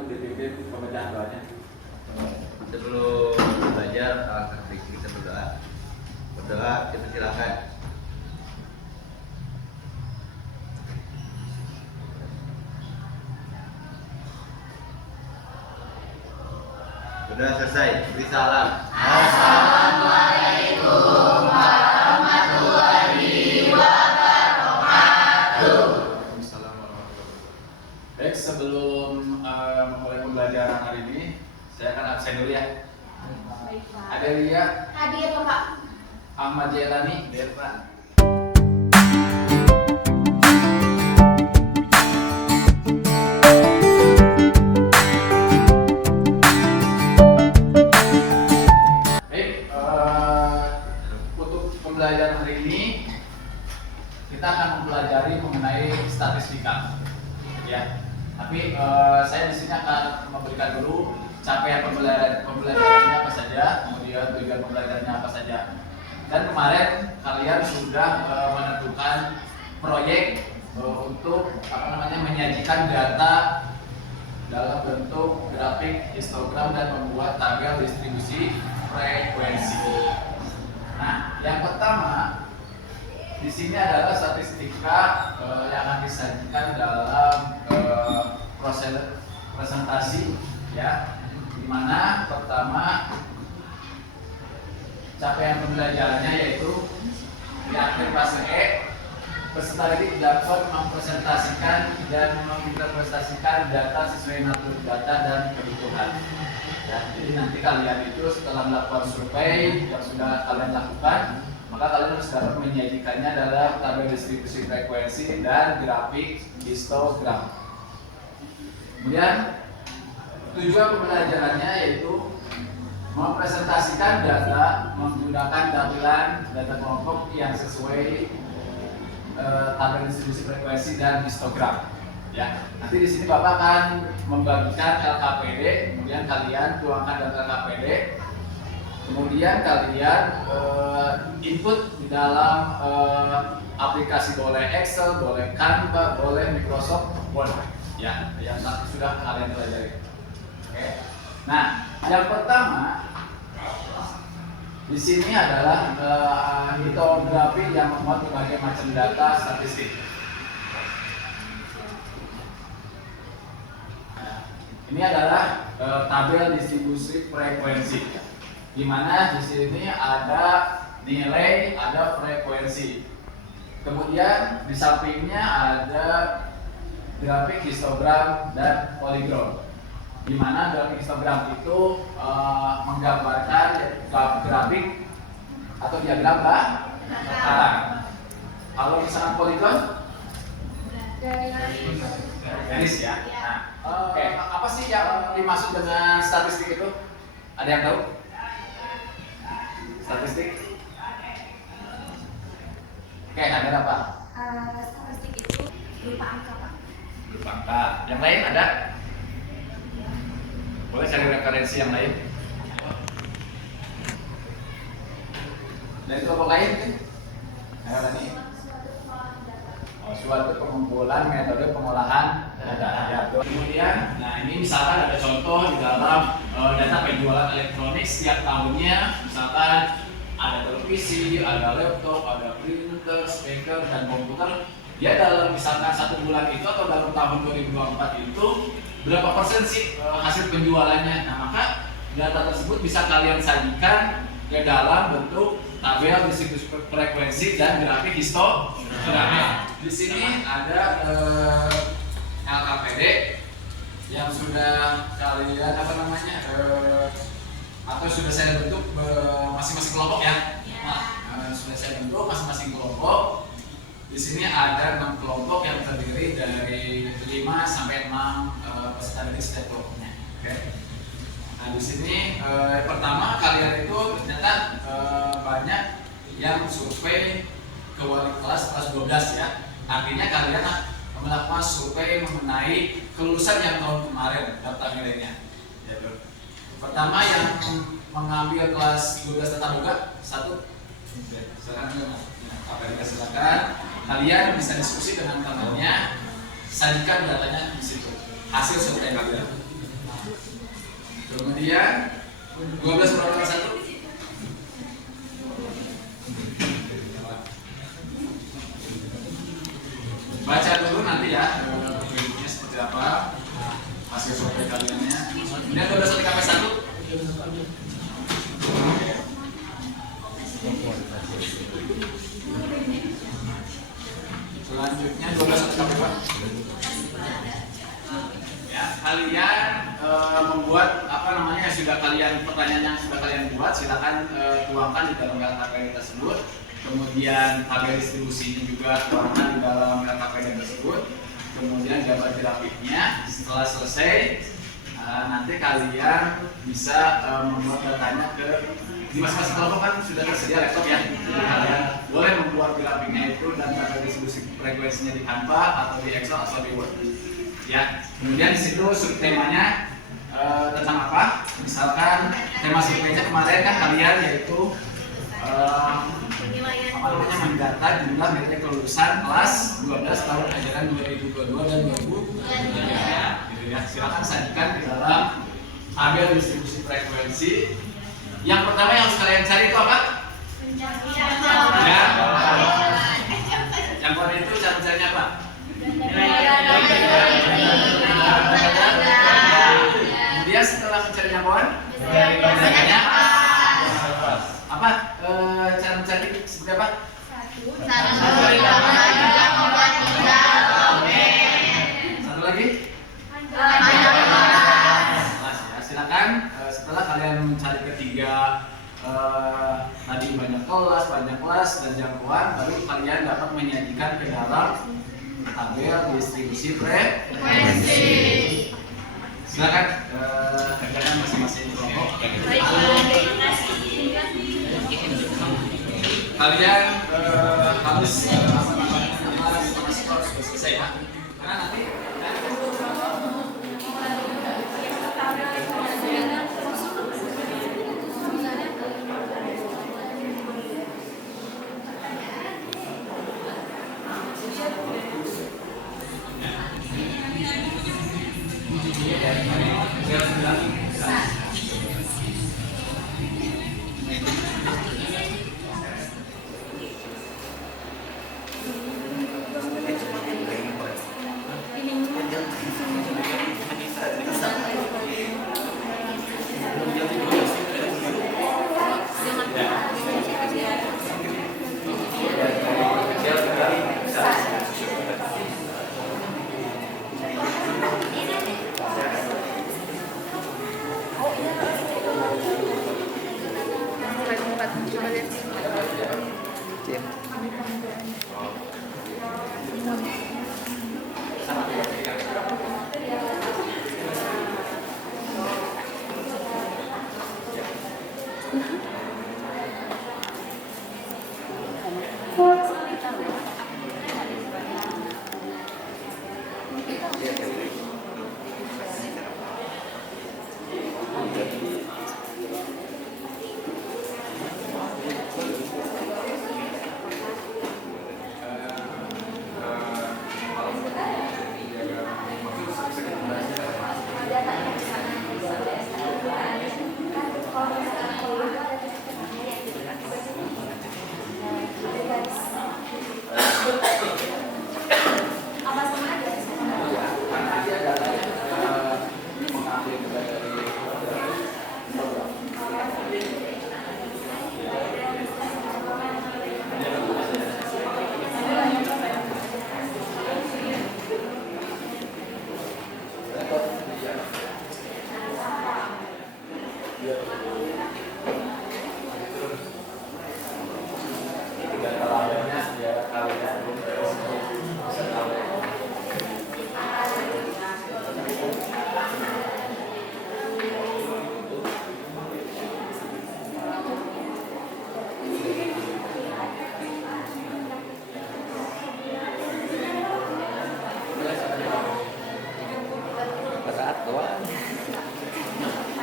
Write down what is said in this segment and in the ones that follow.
untuk dipimpin pembacaan doanya. Sebelum belajar, alangkah baiknya kita berdoa. Berdoa, kita silakan. Sudah selesai, beri salam. Assalamualaikum warahmatullahi wabarakatuh. Baik, sebelum memulai pembelajaran hari ini, saya akan absen dulu ya. Baik, Pak. Adelia Hadir, Pak. Ahmad Jailani, Depan. Untuk pembelajaran hari ini kita akan mempelajari mengenai statistika, ya. Tapi saya di sini akan memberikan dulu capaian pembelajarannya apa saja, kemudian tujuan pembelajarannya apa saja. Dan kemarin kalian sudah menentukan proyek untuk menyajikan data dalam bentuk grafik, histogram, dan membuat tabel distribusi frekuensi. Nah, yang pertama di sini adalah statistika yang akan disajikan dalam proses presentasi, ya. Di mana pertama capaian pembelajarannya yaitu di akhir fase E, peserta didik dapat mempresentasikan dan menginterpretasikan data sesuai natur data dan kebutuhan. Ya, jadi nanti kalian itu setelah melakukan survei yang sudah kalian lakukan, maka kalian harus dapat menyajikannya dalam tabel distribusi frekuensi dan grafik histogram. Kemudian tujuan pembelajarannya yaitu mempresentasikan data menggunakan tampilan data kelompok yang sesuai tabel distribusi frekuensi dan histogram. Ya, nanti di sini Bapak akan membagikan LKPD, kemudian kalian tuangkan data LKPD, kemudian kalian input di dalam aplikasi, boleh Excel, boleh Canva, boleh Microsoft Word, ya, yang sudah kalian pelajari. Oke. Nah, yang pertama di sini adalah hitografi yang memuat berbagai macam data statistik. Ini adalah tabel distribusi frekuensi, di mana di sini ada nilai, ada frekuensi. Kemudian di sampingnya ada grafik, histogram, dan poligon. Di mana grafik histogram itu menggambarkan grafik atau diagram barang. Kalau misalkan poligon, garis ya. Nah, oke. Apa sih yang dimaksud dengan statistik itu? Ada yang tahu? Statistik? Oke, ada apa? Statistik itu berupa angka, Pak. Berupa angka. Yang lain ada? Boleh cari referensi yang lain? Dari kelompok lain kan? Ayo tadi. Suatu pengumpulan metode pengolahan data. Kemudian, nah ini misalkan ada contoh di dalam data penjualan elektronik setiap tahunnya, misalkan ada televisi, ada laptop, ada printer, speaker, dan komputer. Ya dalam misalkan satu bulan itu atau dalam tahun 2024 itu berapa persen sih hasil penjualannya? Nah, maka data tersebut bisa kalian sajikan ke dalam bentuk tabel distribusi frekuensi dan grafik histogram. Di sini ada LKPD yang sudah kalian atau sudah saya bentuk masing-masing kelompok ya. Nah, sudah saya bentuk masing-masing kelompok. Di sini ada 6 kelompok yang terdiri dari 5 sampai 6 peserta didik setiap kelompoknya. Oke. Nah, di sini pertama kalian itu ternyata banyak yang survei ke wali kelas 12 ya. Artinya kalian melakukan survei mengenai kelulusan yang tahun kemarin daftar nilainya. Yaitu pertama yang mengambil kelas 12 tatap muka, satu. Silakan. Kalian bisa diskusi dengan temannya, sajikan datanya di situ. Hasil survei kalian. Kemudian 12 per 1. Baca dulu nanti ya bentuknya seperti apa, hasil survei kaliannya. Kemudian 12 kali 1. Selanjutnya 12 kali 2. Ya, kalian membuat apa namanya sudah kalian pertanyaan yang sudah kalian buat silakan tuangkan di dalam LKPD tersebut. Kemudian tabel distribusinya juga tuangkan di dalam LKPD tersebut. Kemudian gambar grafiknya. Setelah selesai nanti kalian bisa membuat datanya ke di masing-masing kelompok kan sudah tersedia laptop ya. Jadi kalian boleh membuat grafiknya itu dan tabel distribusi frekuensinya di Canva atau di Excel atau di Word. Ya, kemudian di situ subtemanya tentang apa? Misalkan tema surveinya kemarin kan kalian yaitu apa namanya mendata jumlah nilai kelulusan kelas 12 tahun ajaran 2022 dan 2023 gitu ya. Silakan sajikan di dalam tabel distribusi frekuensi. Yang pertama yang harus kalian cari itu apa? Ya. Yang pertama itu cara mencarinya apa? Kemudian setelah mencari jangkauan, apa cara mencari seperti apa? Satu lagi. Silakan setelah kalian mencari ketiga tadi banyak kelas dan jangkauan, baru kalian dapat menyajikan ke dalam tabel distribusi frekuensi. Silakan kerjakan masing-masing kelompok. Kalian harus skor sudah selesai ya. Karena nanti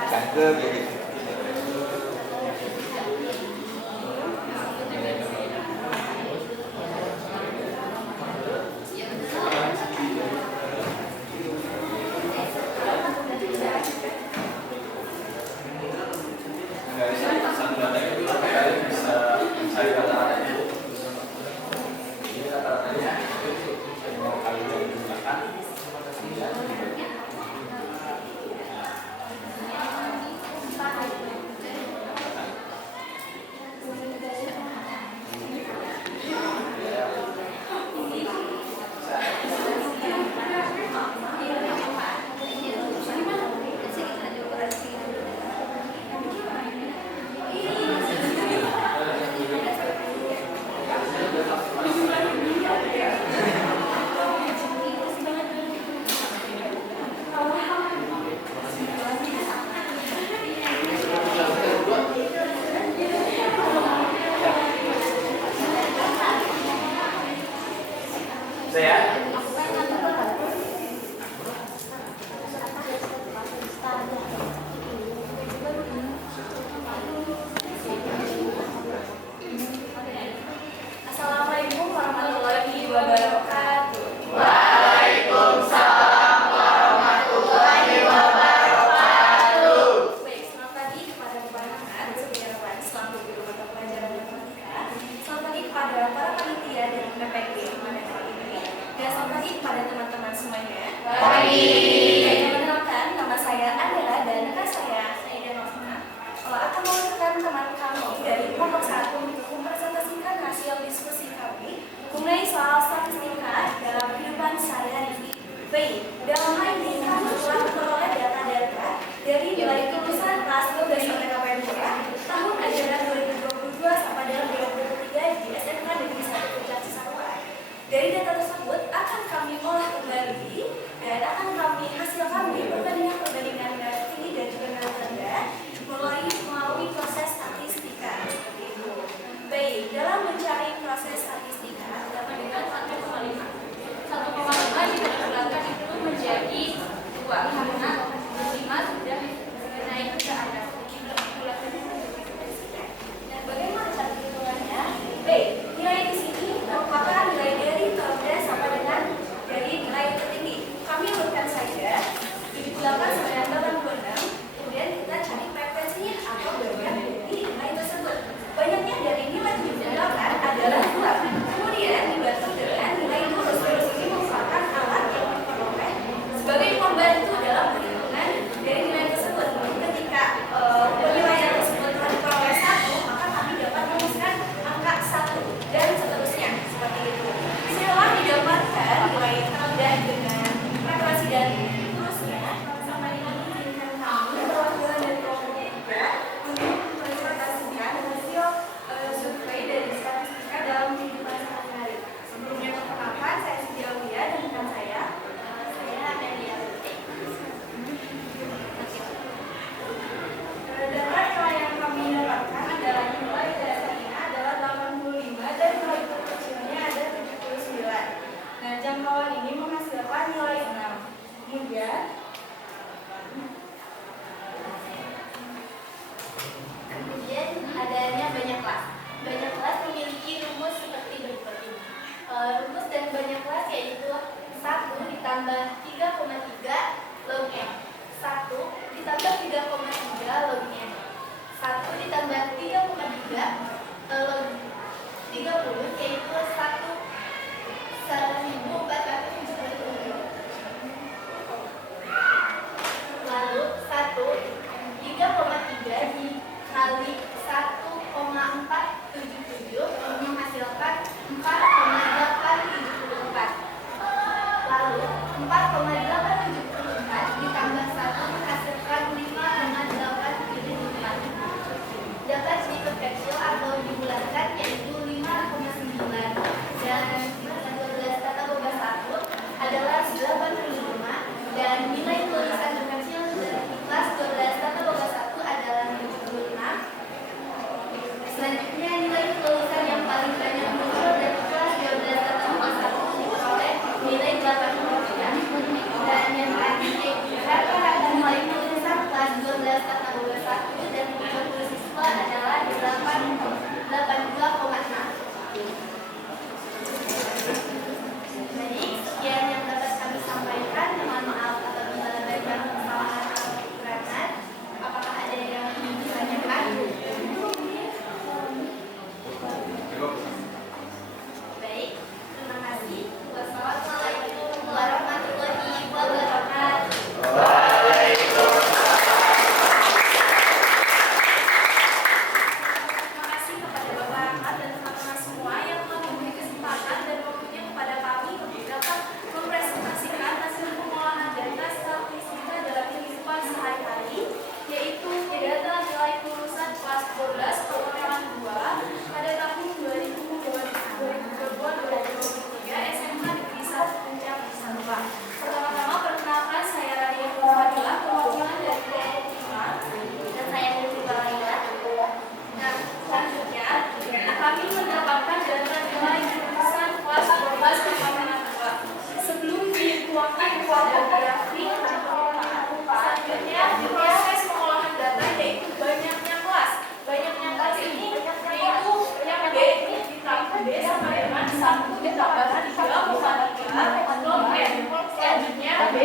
cangkem jadi 3,3 lognya. 1 ditambah 3,3 log 30 yaitu 1.470. Lalu 3,3 dikali 1,477 menghasilkan 4,874. Lalu 4,874 ditambah 1 menghasilkan 5,874. Dapat diperkecil atau dibulatkan yaitu 5,9 dan 12 kata boga 1 adalah 85 dan nilai tulisan terkecil dari kelas 12 kata boga 1 adalah 76. Selanjutnya nilai tulisan yang paling banyak muncul dari kelas 12 kata boga 1 diperoleh nilai 83. Dan yang terakhir yaitu rata-rata nilai tulisan kelas 12 kata boga 1 dan muncul siswa adalah 82,6. Baik, sekian yang dapat kami sampaikan. Mohon maaf apabila banyak kesalahan atau kekurangan. Apakah ada yang ingin ditanyakan? Baik, terima kasih. Wassalamualaikum warahmatullahi wabarakatuh. Terima kasih kepada Bapak Rahmat dan teman-teman semua yang telah memberi kesempatan dan waktunya kepada kami untuk dapat mempresentasikan hasil pengolahan data statistika dalam kehidupan sehari-hari, yaitu data nilai kelulusan kelas 12 pengelolaan 2 pada tahun 2022-2023 SMK Negeri 1 Puncak Sampang. Pertama-tama perkenalkan saya Radia Fadila, perwakilan dari kelompok 5, dan saya Devi Balaila. Nah, selanjutnya kami mendapatkan data nilai kelulusan kelas 12 pengelolaan 2. Sebelum dituangkan pada grafik, selanjutnya proses pengolahan data yaitu banyaknya kelas. Banyaknya kelas ini yaitu yang B ditambah B sama dengan 1 ditambah 3,3 log N. Selanjutnya B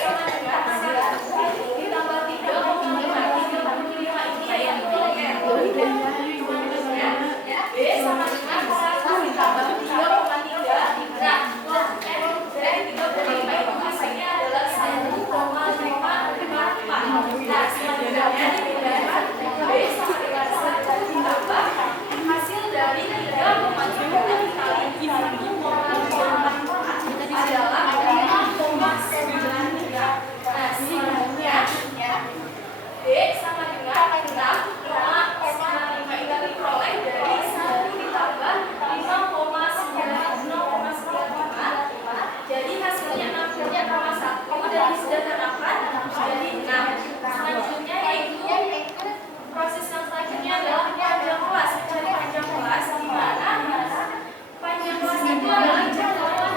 sama dengan 1 ditambah 3,5 ini yaitu log N. Selanjutnya B sama dengan 1 ditambah 3,3. Nah, log N dari 3,5 itu hasilnya adalah 1,554. Nah, selanjutnya dipindahkan B sama dengan 1 ditambah hasil dari 3,3 dikali 1,5 adalah 5,93. Nah, selanjutnya B sama dengan 6,5 itu diperoleh dari 1 ditambah 5,95. Jadi hasilnya 6,1 dari sudah 8 jadi 6. Selanjutnya yaitu proses yang selanjutnya adalah panjang kelas. Mencari panjang kelas di mana panjang kelas itu adalah jangkauan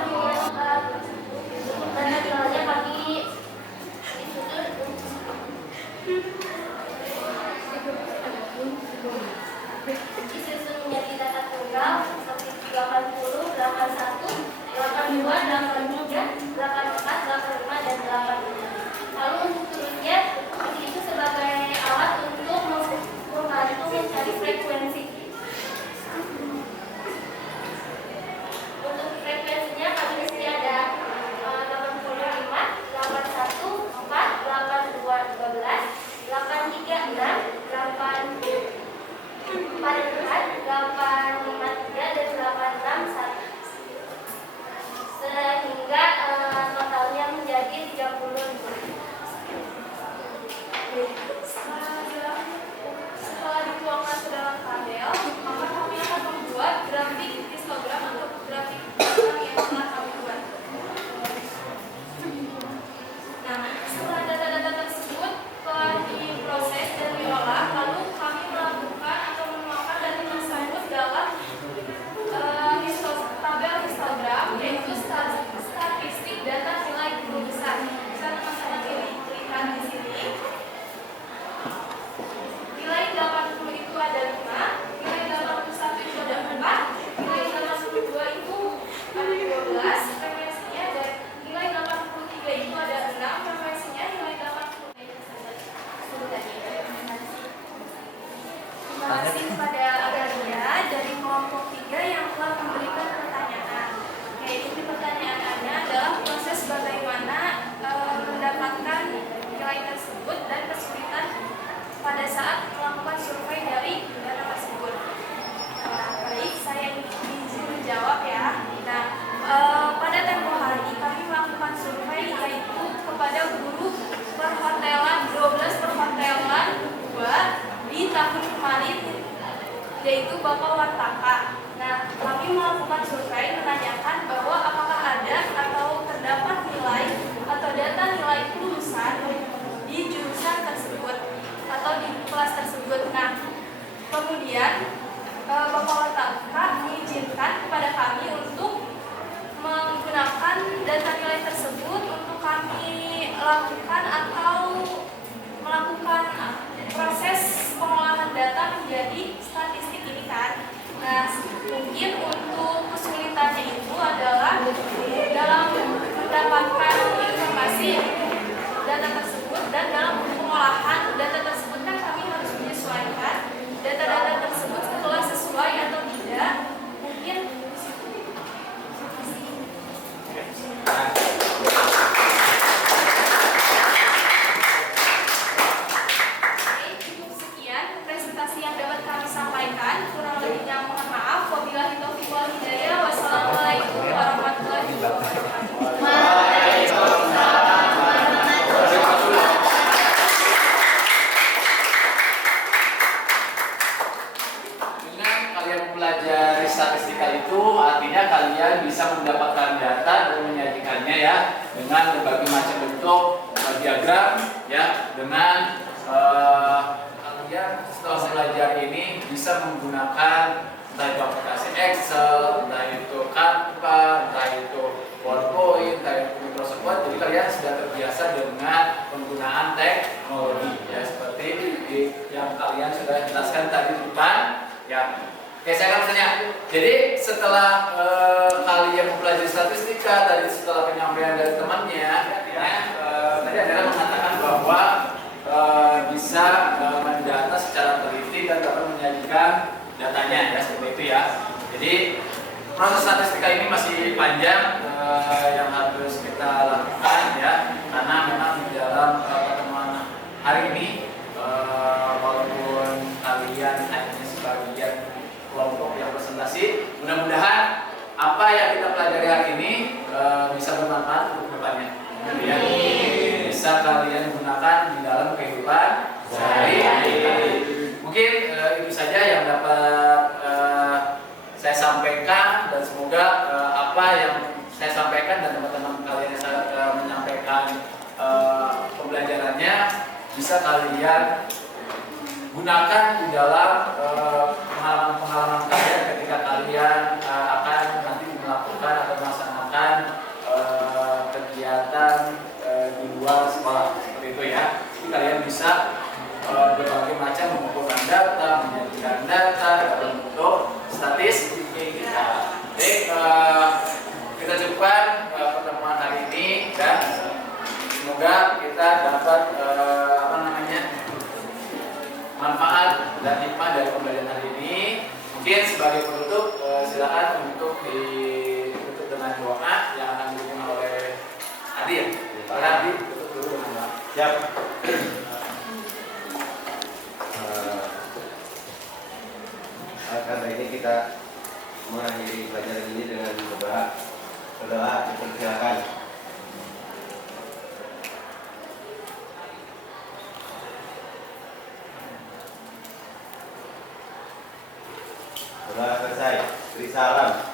dan misalnya kami disusun menjadi data tunggal seperti 80, 81, 82, 83, 84, 85, dan 86. Lalu untuk turunnya itu sebagai alat untuk membantu mencari frekuensi. Untuk frekuensinya kami di sini ada 85, 81, 4, 82, 12, 83, 6, 8, 44, 853, dan 861. Sehingga totalnya menjadi 30. Setelah dituangkan ke dalam tabel, maka kami akan membuat grafik histogram atau grafik belakang yang telah kami buat. Nah, setelah data-data tersebut telah diproses dan diolah, lalu kami melakukan atau menuangkan data tersebut dalam tabel histogram, yaitu statistik data nilai kelulusan. Bisa teman-teman lihat di sini. Bapak Wartaka. Nah, kami melakukan survei menanyakan bahwa apakah ada atau terdapat nilai atau data nilai kelulusan di jurusan tersebut atau di kelas tersebut. Nah, kemudian Bapak Wartaka mengizinkan kepada kami untuk menggunakan data nilai tersebut untuk kami lakukan atau melakukan proses pengolahan data menjadi statistik ini kan. Nah, mungkin untuk kesulitannya itu adalah dalam mendapatkan informasi data tersebut dan dalam pengolahan data tersebut kan kami harus menyesuaikan data-data tersebut setelah sesuai atau tidak. Mungkin sekian presentasi yang dapat kami sampaikan. Kurang lebihnya mohon maaf. Wabillahi taufiq wal hidayah. Wassalamualaikum warahmatullahi wabarakatuh. Dengan kalian mempelajari statistika itu, artinya kalian bisa mendapatkan data dan menyajikannya ya dengan berbagai macam bentuk diagram ya, dengan kalian setelah belajar ini bisa menggunakan entah itu aplikasi Excel, entah itu Canva, entah itu PowerPoint, entah itu Microsoft Word. Jadi kalian sudah terbiasa dengan penggunaan teknologi ya, seperti yang kalian sudah jelaskan tadi di depan ya. Oke, saya akan bertanya. Jadi setelah kalian mempelajari statistika tadi, setelah penyampaian dari temannya ya, tadi adalah mengatakan bahwa bisa mendata secara teliti dan dapat menyajikan datanya ya, seperti itu ya. Jadi proses statistika ini masih panjang yang harus kita lakukan ya, karena memang di dalam pertemuan hari ini walaupun kalian hanya sebagian kelompok yang presentasi, mudah-mudahan apa yang kita pelajari hari ini bisa bermanfaat untuk depannya ya. Bisa kalian gunakan di dalam kehidupan sehari-hari. Mungkin itu saja yang dapat saya sampaikan, dan semoga apa yang saya sampaikan dan teman-teman kalian yang saya menyampaikan pembelajarannya bisa kalian gunakan di dalam pengalaman-pengalaman kalian ketika kalian akan nanti melakukan atau melaksanakan kegiatan di luar sekolah seperti itu ya. Jadi kalian bisa berbagai macam mengumpulkan data, menyajikan data dalam bentuk statistika. Baik, kita cukupkan pertemuan hari ini dan semoga kita dapat manfaat dan hikmah dari pembelajaran hari ini. Mungkin sebagai penutup silakan untuk ditutup dengan doa yang akan dipimpin oleh Adil. Pak Adil, tutup dulu dengan doa. Siap. Karena ini kita mengakhiri pelajaran ini dengan berdoa, dipersilakan. Sudah selesai. Beri salam.